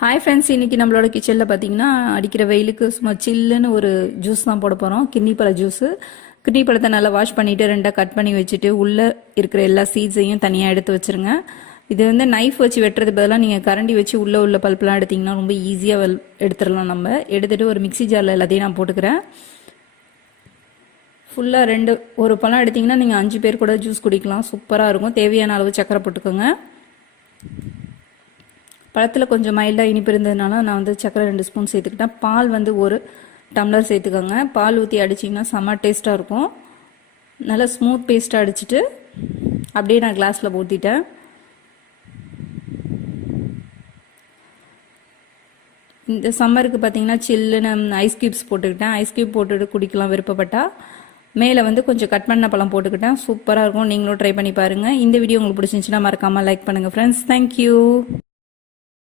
Hi friends, இன்னைக்கு நம்மளோட கிச்சனில் பார்த்தீங்கன்னா அடிக்கிற வெயிலுக்கு சும்மா சில்லுன்னு ஒரு ஜூஸ் தான் போட போகிறோம். கிட்னி பழ ஜூஸு. கிட்னி பழத்தை நல்லா வாஷ் பண்ணிவிட்டு ரெண்டாக கட் பண்ணி வச்சுட்டு உள்ளே இருக்கிற எல்லா சீட்ஸையும் தனியாக எடுத்து வச்சுருங்க. இது வந்து நைஃப் வச்சு வெட்டுறது பதிலாக நீங்கள் கரண்டி வச்சு உள்ள பல்ப்லாம் எடுத்திங்கன்னா ரொம்ப ஈஸியாக எடுத்துடலாம். நம்ம எடுத்துகிட்டு ஒரு மிக்சி ஜாரில் எல்லாத்தையும் நான் போட்டுக்கிறேன். ஃபுல்லாக ஒரு பழம் எடுத்திங்கன்னா நீங்கள் 5 பேர் கூட ஜூஸ் குடிக்கலாம். சூப்பராக இருக்கும். தேவையான அளவு சக்கரை போட்டுக்கோங்க. பழத்தில் கொஞ்சம் மைல்டாக இனிப்பு இருந்ததுனால நான் வந்து சக்கரை 2 ஸ்பூன் சேர்த்துக்கிட்டேன். பால் வந்து 1 டம்ளர் சேர்த்துக்கோங்க. பால் ஊற்றி அடிச்சிங்கன்னா செம்ம டேஸ்ட்டாக இருக்கும். நல்லா ஸ்மூத் பேஸ்ட்டாக அடிச்சுட்டு அப்படியே நான் கிளாஸில் ஊற்றிட்டேன். இந்த சம்மருக்கு பார்த்தீங்கன்னா சில்லுன்னு ஐஸ் கியூப்ஸ் போட்டுக்கிட்டேன். ஐஸ் கியூப் போட்டுட்டு குடிக்கலாம் விருப்பப்பட்டா. மேலே வந்து கொஞ்சம் கட் பண்ண பழம் போட்டுக்கிட்டேன். சூப்பராக இருக்கும். நீங்களும் ட்ரை பண்ணி பாருங்கள். இந்த வீடியோ உங்களுக்கு பிடிச்சிருந்துச்சுன்னா மறக்காமல் லைக் பண்ணுங்கள் ஃப்ரெண்ட்ஸ். தேங்க்யூ.